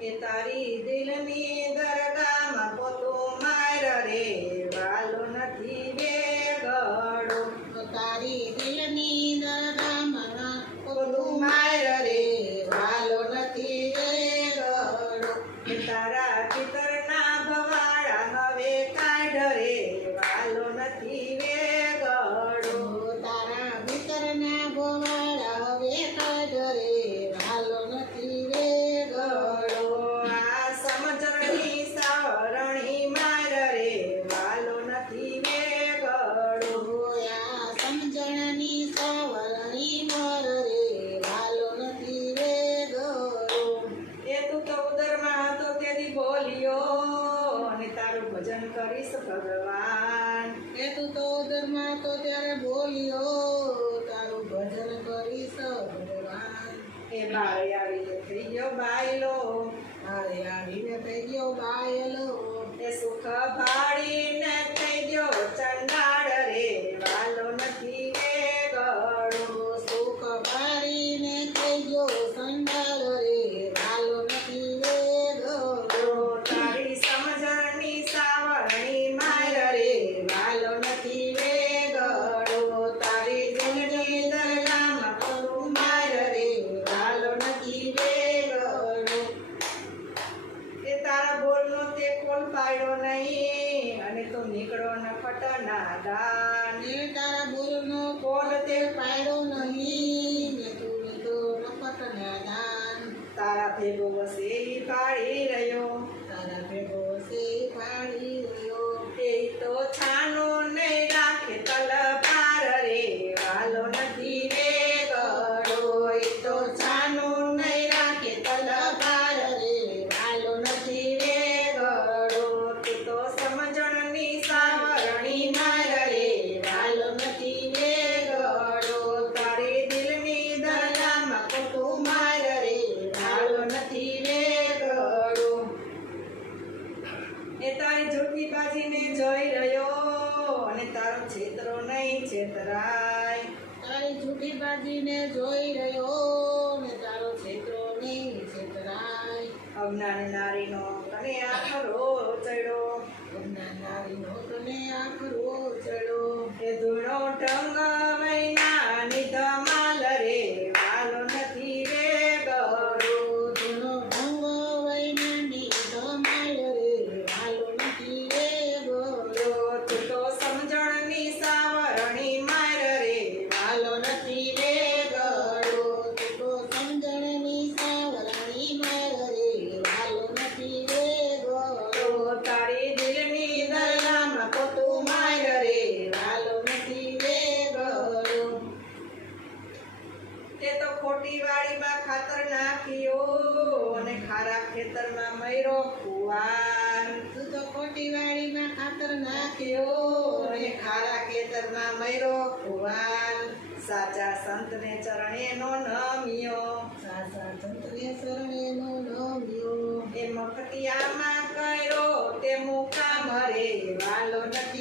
એ તારી દિલની દરગાહમાં પોતું માર રે. આવીને થઈ ગયો બાયલો. હારે આવીને થઈ ગયો બાયલો. એ સુખ ભાડીને થઈ ગયો ચંદા વસે પાડી રહ્યો. તારા ભેગો વસે પાડી રહ્યો. એ તો છાનો નહીં રાખે તલબ નારીનો તને આખરો ચડો નારીનો તને આખરો ચડો એ ધૂણો ટંગ મહિના ની ખેતરમાં મયરો ભુવાન સાચા સંત ને ચરણે નો નમિયો. સાચા સંતને ચરણે નો નમિયો. એ મફતિયામાં કર્યો તે મુખા મરે વાલો નથી.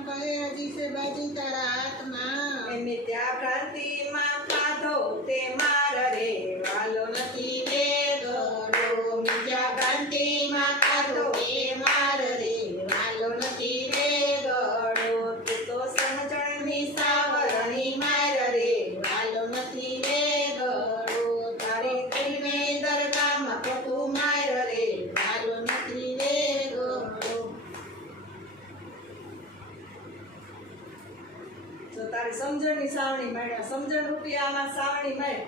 સંભળે દિશે બાજી તારા હાથમાં એ મિત્યા ભ્રાંતિમાં ખાધો તે માર રે વાલો નથી રે ગળો. મિત્યા ભ્રાંતિમાં ખાધો તે માર રે વાલો નથી રે ગળો. તું તો સમજણની સાવરણી માર રે વાલો નથી રે ગળો. તારે દિલને દરગામાં સમજણની સાવણી માર્યા સમજણ રૂપી આમાં સાવણી મારી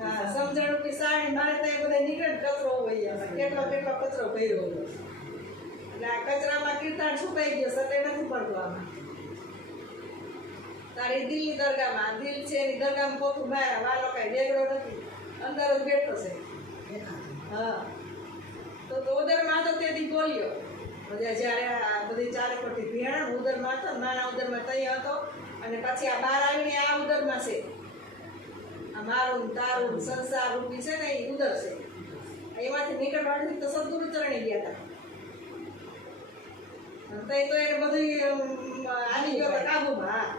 હા, સમજણ રૂપી સાવણી મારે ત્યાં બધા નીકળે કચરો હોય. કેટલો કેટલો કચરો ભર્યો એટલે આ કચરામાં કીર્તન છુપાઈ ગયો સતે નથી પડતો આમાં. તારી દિલની દરગાહમાં દિલ છે એની પોતું માર્યા. વાલો કાંઈ વેગળો નથી. અંદર જ બેઠો છે. હા. તો ઉદરમાં તો તેથી બોલ્યો. બધા જ્યારે આ બધી ચારે પરથી ભીણ ઉદરમાં હતો નાના ઉદરમાં તઈ હતો અને પછી આ બહાર આવીને આ ઉદરમાં છે. આ મારું તારું સંસાર રૂપી છે ને એ ઉદર છે. એમાંથી નીકળવાથી તો સદગુરુ ચરણી ગયા હતા તઈ તો એને બધું આવી ગયો કાબુમાં, હા.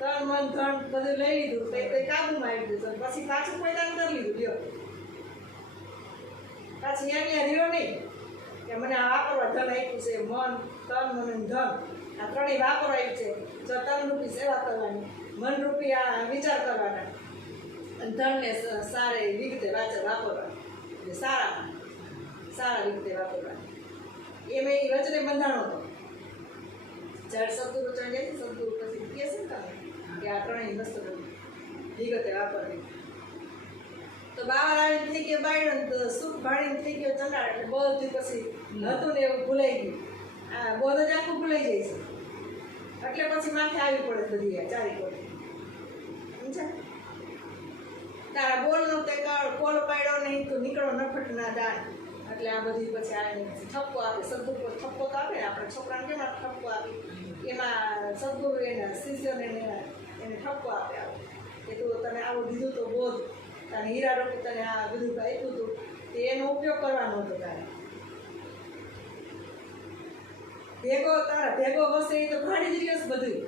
તન મન ધન બધું લઈ લીધું તો એ કાબુમાં આવી દીધું પછી પાછું પોતાનું કરી લીધું પાછી અહીંયા રહ્યો નહીં. કે મને આ વાપરવા ધન આપ્યું છે, મન, તન મન ધન. આ ત્રણેય વાપરવાયું છે. જો તન રૂપી સેવા કરવાની મન રૂપી આ વિચાર કરવાના. અને ધનને સારા એવી વિગતે વાચર વાપરવા. એટલે સારામાં સારા રીતે વાપરવા. એ વચને બંધાણો હતો. જ્યારે સદગુરુ ચડી જાય સદગુરુ પછી કહે છે ને તમે? કે આ ત્રણેય વસ્તુ વિગતે વાપરવી. તો બાવા આવીને થઈ ગયો બાયડન તો સુખ ભાણીને થઈ ગયો ચંડાળ એટલે બધું પછી હતું ને એવું ભૂલાઈ ગયું. આ બોધ જ આખું ભૂલાઈ જાય છે. એટલે પછી માથે આવી પડે બધી ચારી પડે સમજ્યા? તારા બોલનો તે કાળ કોલ પાડ્યો નહીં તો નીકળો નફટ ના દાન એટલે આ બધી પછી આવીને ઠપકો આપે, સદગુરુ ઠપકો તો આપે આપણે છોકરાને કેમ ઠપકો આપે? એમાં સદગુરુ એના શિષ્યોને એને ઠપકો આપે આવે. કે તું તને આવું દીધું તો બોધ. તને હીરા રોકી તને આ બધું આપ્યું હતું તે એનો ઉપયોગ કરવાનો હતો તારે. ભેગો તારા ભેગો વસે એ તો ભાડી જ રહ્યો બધું.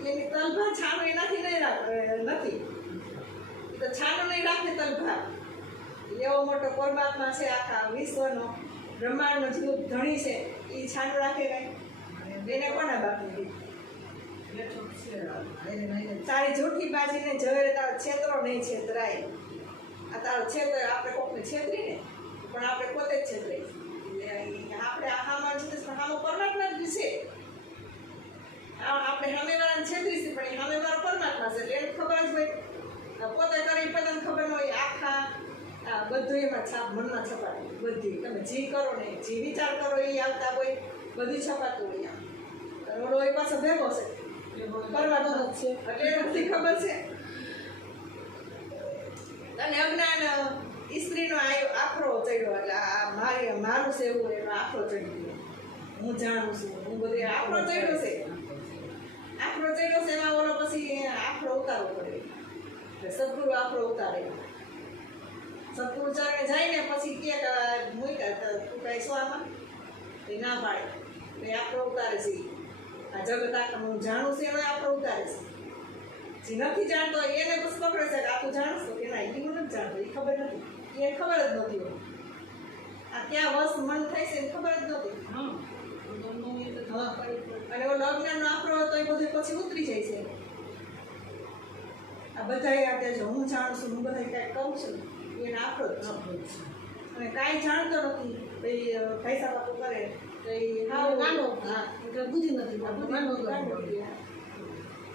એની તલભા છાનો એનાથી નહીં નથી. એ તો છાનો નહીં રાખે તલભા એવો મોટો પરમાત્મા છે આખા વિશ્વનો બ્રહ્માંડનો જીવ ધણી છે એ છાનો રાખે નહીં એને કોના બાકી તારી જૂઠી બાજીને જવે તારો છેતરો નહીં છેતરાય. આ તારો તો આપણે કોકને છેતરીને પણ આપણે પોતે જ છેતરી આપણે આ હામાં પણ હામો પરમાત્મા જ છે આપણે સામેવાળાને છેતરી છે પણ એ સામેવાળો પરમાત્મા છે એટલે ખબર જ હોય. પોતે કરી પોતાને ખબર ન હોય આખા બધું એમાં છાપ મનમાં છપાય બધી. તમે જે કરો ને જે વિચાર કરો એ આવતા હોય બધું છપાતું હોય આમ. રોડો એ પાછો ભેગો છે. પરમાત્મા જ છે. એટલે એને બધી ખબર છે. અને અજ્ઞાન ઈસ્ત્રીનો આયો આખરો ચડ્યો એટલે આ મારી, મારું એવું, એનો આખરો ચડી ગયો હું જાણું છું. હું બધું આખરો ચડ્યો છે. આખરો ચડ્યો છે, એમાં ઓલો પછી આખરો ઉતારવો પડે. એટલે સદગુરુ આખરો ઉતારે. સદગુરુ ચરણે જાય ને પછી કે મૂક્યા તું કઈ શું આમાં? એ ના પાડે. એટલે આખરો ઉતારે છે. આ જગત આખા હું જાણું છું, એનો આખરો ઉતારે છે. જે નથી જાણતો એને બસ પકડે છે. કે આખું તું જાણસ તો કે ના એ હું નથી જાણતો એ ખબર એને ખબર જ નથી હોય. આ ક્યાં વસ મન થાય છે ખબર જ નથી હા. અને ઓલો અજ્ઞાનનો આંકડો હતો એ બધું પછી ઉતરી જાય છે. આ બધાય આજે જો હું જાણું છું હું બધા કાંઈક કહું છું એને આંકડો જ છે અને કાંઈ જાણતો નથી. ભાઈ પૈસા બાપુ કરે. તો એ હાવ નાનો. હા એટલે બુદ્ધિ નથી નાનો નાનો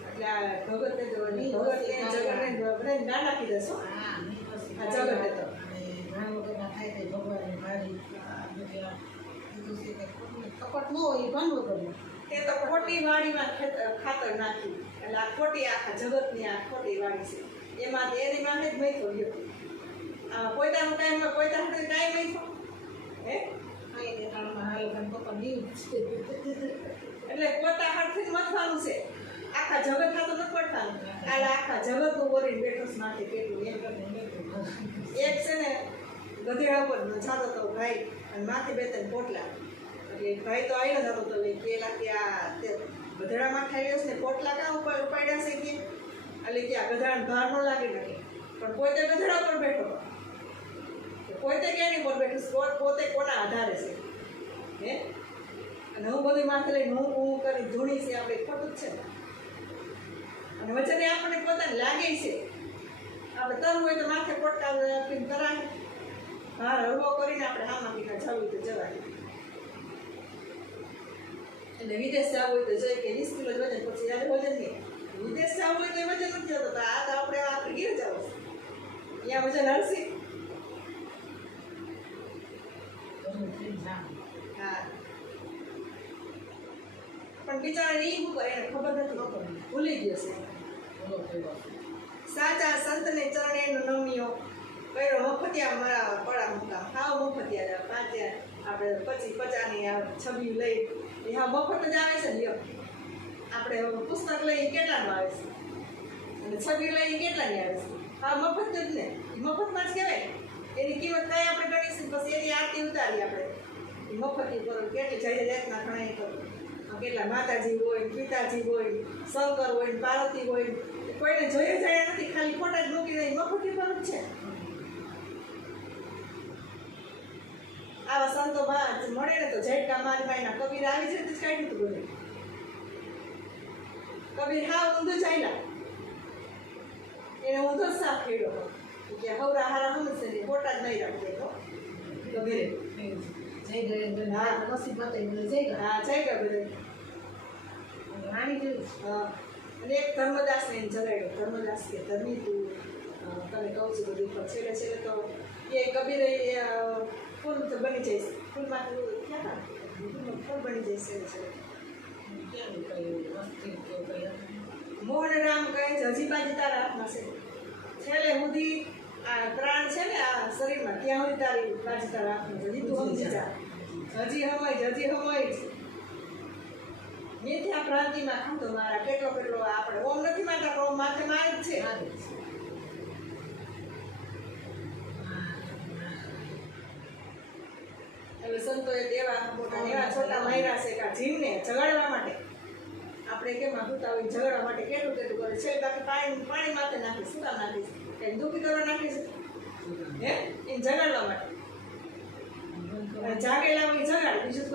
એટલે આ ભગતે જો ભગત એ જગતને બધાને ના નાખી દેશો. હા, નહીં પછી આ જગત એ તો. અને ઘણા લોકોના થાય તે ભગવાનની આ બધી કપટ ન હોય એ ભાંડવો કરવો. તો ખોટી વાડીમાં ખાતર નાખ્યું. એટલે આ ખોટી આખા જગતની આ ખોટી વાડી છે. એમાં એની માટે જ મૈથો ગયો આ પોતાનો ટાઈમ પોતા હાથે કાંઈ મૈથો? હે? એને કારણમાં હાલો ભાઈ પપ્પા એટલે પોતા હાથથી મથવાનું છે. આખા જગત ખાતું નથી પડવાનું કાલે આખા જગતનું બોરીને બેઠો માટે કેટલું એક છે ને ગધેડા ઉપર જાતો હતો ભાઈ, અને માથે બે ત્રણ પોટલા. એટલે ભાઈ તો આવ્યો જ હતો એટલે પેલા કે આ ગધેડામાં ખાઈ ને પોટલા કાં ઉપર ઉપાડ્યા છે કે? એટલે કે આ ગધેડાને ભાર ન લાગે નથી પણ પોતે ગધેડા પર બેઠો પોતે ક્યાંની પર બેઠો? પોતે કોના આધારે છે? હે? અને હું બધી માથે લઈને હું હું કરી ધૂણી છે, આપણે ખોટું જ છે. અને વચ્ચે આપણને પોતાને લાગે છે. આપણે તરવું હોય તો માથે પોટકા આપીને કરીને આપણે હામાં પીના જવું તો જવાય. એટલે વિદેશ જવું હોય તો જઈ કે વીસ કિલો વજન પછી યાર વજન નહીં વિદેશ જવું હોય તો એ વજન નથી જતો આ તો આપણે આપણે ગીર જવું અહીંયા વજન હલશે. તમે થઈ જાઓ. હા. પણ બિચારા ઈ ઉપર એને ખબર નથી ભૂલી ગયો છે. સાચા સંતને ચરણે નમિયો કર્યો, મફતિયા મારા પડા મૂકા. હાવ મફતિયા પાંચ આપણે પચીસ પચાસની આ છબી લઈ. એ હા મફત જ આવે છે ને આપણે પુસ્તક લઈ કેટલાનું આવે છે? અને છબી લઈ કેટલાની આવે છે? હા મફત જ ને. મફતમાં જ કહેવાય. એની કિંમત કઈ આપણે ગણીશું પછી એની આરતી ઉતારી આપણે. મફતી કરો કેટલી જય જાતના ઘણા કરો કેટલા માતાજી હોય, પિતાજી હોય, શંકર હોય, પાર્વતી હોય. કોઈને જોયે જાય નથી, ખાલી ફોટા જ મૂકી દે મફતી પર છે. આવા સંતો મળે ને તો ઝટકા મારી માયના કબીર આવી જાય તો જ કાઢ્યું હતું બધું કબીર હા ઊંધો ચાલ્યા. એને ઊંધો જ સાફ ખેડ્યો. કે હવરા હારા હમશે ને ફોટા જ નહીં રાખે તો. કબીરે. જય ગયેન્દ્ર હા નસીબ બતાવી જય હા ગયા બધે. રાણી જેવું હા. અને એક ધર્મદાસને જગાડ્યો ધર્મદાસ કે ધર્મી તું. તમે તને કહું છું બધું છેલ્લે છેલ્લે તો. એ કબીરે ફૂલ તો બની જઈશ ફૂલમાં તો ક્યાં? ફૂલ બની જશે? મોહન રામ કહે છે હજી બાજુ તારા હાથમાં છે. છેલ્લે સુધી આ પ્રાણ છે ને આ શરીરમાં ત્યાં સુધી તારી બાજી તારા હાથમાં હજી તું સમજી જા. હજી હમાય હજી હમાય છે. મિથ્યા પ્રાંતિમાં ખાતો મારા કેટલો કેટલો આપણે ઓમ નથી માતા ઓમ માથે માર જ છે. સંતોએ દેવા પોતાને એવા છોટા માયરા છે કે જીવને જગાડવા માટે. આપણે કેમ આભૂતા હોય જગાડવા માટે કેટલું કેટલું કરે છે? બાકી પાણી પાણી માથે નાખી. શું નાખીશ નાખી છે? એને દુઃખી કરવા નાખી હે? એને જગાડવા માટે. જાગેલા હોય જગાડ. બીજું